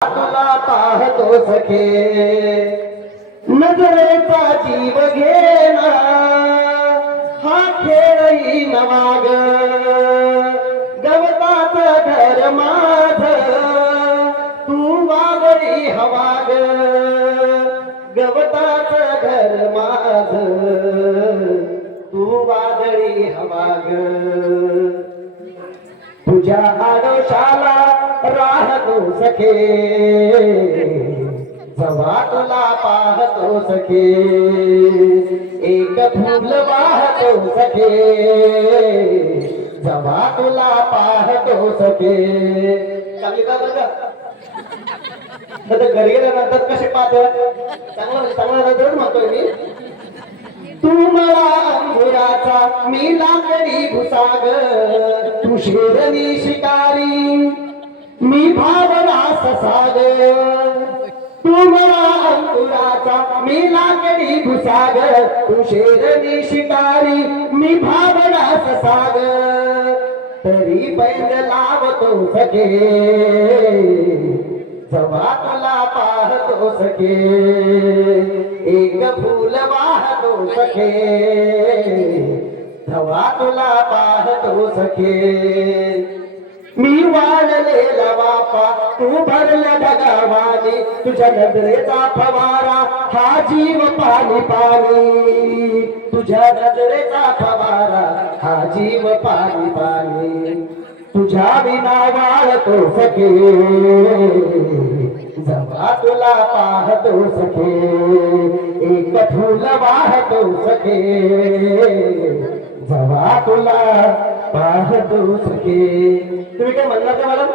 तुला पाहतो सखे नजरेचा जीव घेना हा खेळही नवाग गवताच घर माझ तू वादळी हवाग गवताच घर माझ तू वादळी हवाग तुझ्या आडोशाला राहतो सखे जवा तुला पाहतो सखे एक फूल वाहतो सखे जवा तुला पाहतो सखे चांगली का बरं का घरी गेल्यानंतर कसे पाहतो चांगलं चांगलं नजर म्हणतोय मी तू मला अंगुराचा मी लाकडी भुसाग तू शेरणी शिकारी मी भावना ससाग तू मला अंकुराचा मी लाकडी भुसाग तू शेरणी शिकारी मी भावना ससाग तरी पैज लावतो सखे जवा तुला पाहतो सखे एक फूल वाहतो सखे जवा तुला पाहतो सखे मी वाढलेला बापा तू भरल्या ढगावानी तुझ्या नजरेचा फवारा हा जीव पाणी पाणी तुझ्या नजरेचा फवारा हा जीव पाणी पाणी तुझ्या विना वाळतो सखे जवा तुला पाहतो सखे एक फूल वाहतो सखे जवा तुला पाहतो सखे तुम्ही काय म्हणला का मला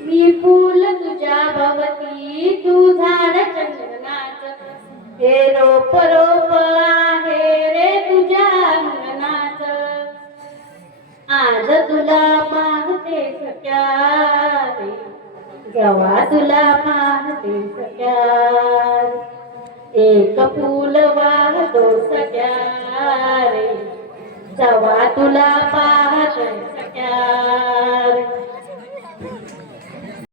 मी फूल तुझ्या भवती तू झाड चंदनाच हे रोप रोप आहे रे तुझ्या अंगणात आज तुला पाहते सख्या रे जेव्हा तुला पाहते सख्या एक फूल वाहतो सख्या रे जेव्हा तुला पाहते सख्या